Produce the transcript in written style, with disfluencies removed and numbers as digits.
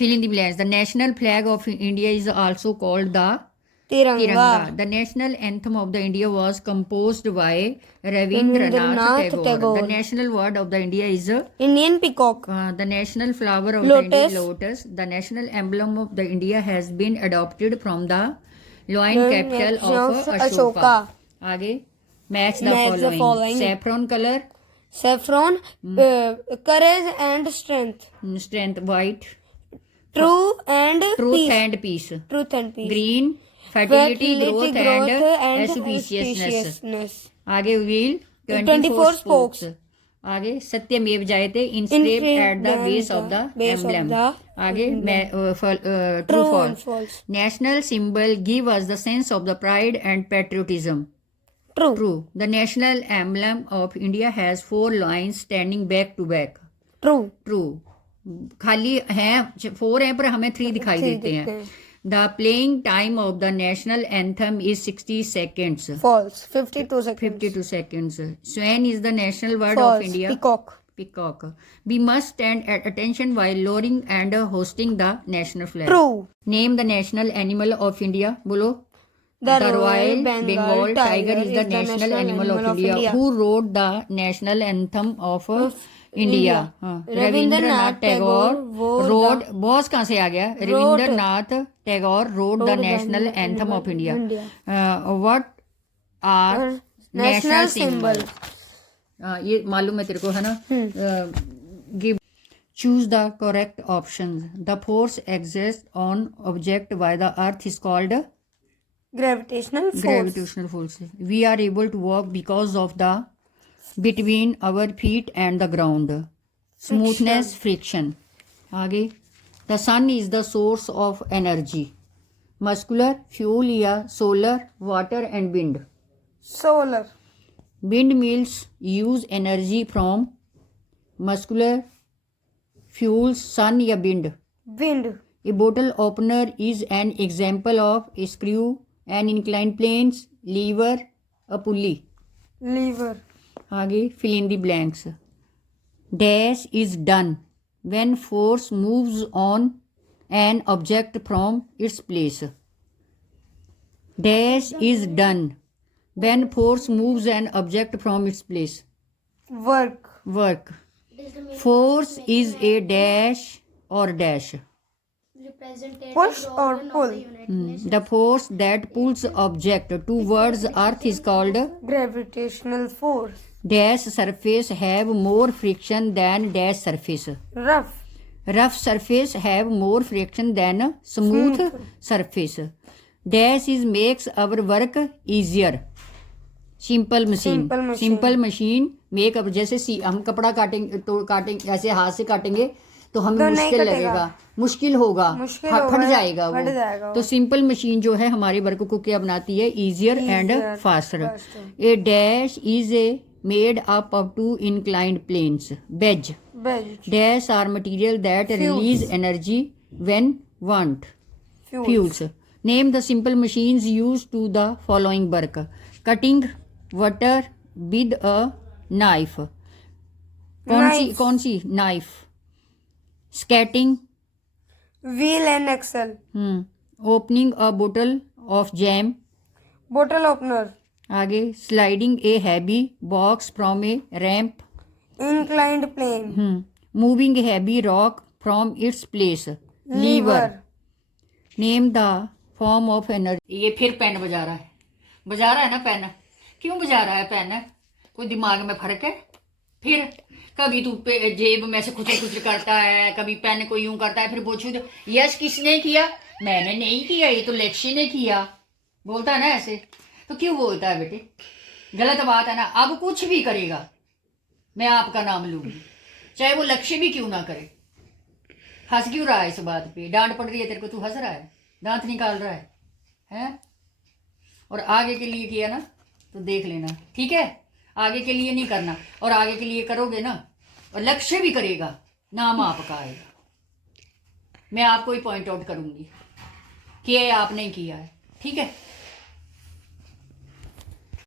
fill in the blanks. The national flag of India is also called the Tiranga. Tiranga. The national anthem of the India was composed by Ravindranath Rabindranath Tagore. Tagore. The national word of the India is Indian peacock. the national flower of Lotus. the India lotus. The national emblem of the India has been adopted from the lion capital of Ashoka. आगे match the following. Saffron color. Saffron, courage and strength. Strength white. Truth and peace. Truth and peace. Green fertility, growth and auspiciousness. आगे wheel 24 spokes. आगे सत्यमेव जयते inscribed at the base of the emblem. आगे true false. National symbol give us the sense of the pride and patriotism. True. The national emblem of India has 4 lines standing back to back. True. खाली हैं 4 हैं पर हमें 3 दिखाई देते हैं. The playing time of the national anthem is 60 seconds. False. 52 seconds. 52 seconds. Swan is the national word False. of India. Peacock. We must stand at attention while lowering and hosting the national flag. True. Name the national animal of India. बोलो. The Royal Bengal tiger is the national animal of India. Who wrote the national anthem of India? Rabindranath Tagore wrote. Boss कहाँ से आ गया? Rabindranath Tagore wrote the national anthem of India. What are national symbols? ये मालूम है तेरे को है ना? Give. Choose the correct options. The force exists on object by the earth is called Gravitational force. We are able to walk because of the between our feet and the ground. Smoothness, friction. आगे. The sun is the source of energy. Muscular, fuel या solar, water and wind. Solar. Windmills use energy from muscular, fuels, sun या wind. Wind. A bottle opener is an example of a screw, an inclined plane, lever, a pulley. Lever. आगे fill in the blanks. Dash is done when force moves on an object from its place. Dash is done when force moves an object from its place. Work. Force is a dash or dash. Push or pull. The force that pulls object towards earth is called Gravitational force. dash surface have more friction than dash surface. Rough surface have more friction than smooth surface. Dash is makes our work easier. Simple machine make up. जैसे हम कपड़ा काटेंगे ऐसे हाथ से काटेंगे तो हमें मुश्किल लगेगा, मुश्किल होगा, फट जाएगा वो. तो सिंपल मशीन जो है हमारे वर्क को क्या बनाती है? Easier and faster. A dash is a made up of 2 inclined planes. Wedge. Dash are material that release energy when want. Fuels. Name the simple machines used to the following work. Cutting water with a knife. कौन सी knife? Skating. Wheel and axle. Opening a bottle of jam. Bottle opener. आगे sliding a heavy box from a ramp. Inclined plane. Moving a heavy rock from its place. Lever. Name the form of energy. ये फिर pen बजा रहा है ना pen. क्यों बजा रहा है पेन? कोई दिमाग में फर्क है? फिर कभी तू जेब में से कुचल करता है, कभी पेन को यूं करता है, फिर पूछू तो यश किसने किया? मैंने नहीं किया, ये तो लक्ष्य ने किया. बोलता है ना ऐसे. तो क्यों बोलता है बेटे? गलत बात है ना. अब कुछ भी करेगा मैं आपका नाम लूंगी, चाहे वो लक्ष्य भी क्यों ना करे. हंस क्यों रहा है इस बात पे? डांट पड़ रही है तेरे को, तू हंस रहा है, दांत निकाल रहा है, हैं? और आगे के लिए किया ना तो देख लेना, ठीक है? आगे के लिए नहीं करना, और आगे के लिए करोगे ना और लक्ष्य भी करेगा, नाम आपका आएगा. मैं आपको ही पॉइंट आउट करूंगी कि ये आपने किया है, ठीक है?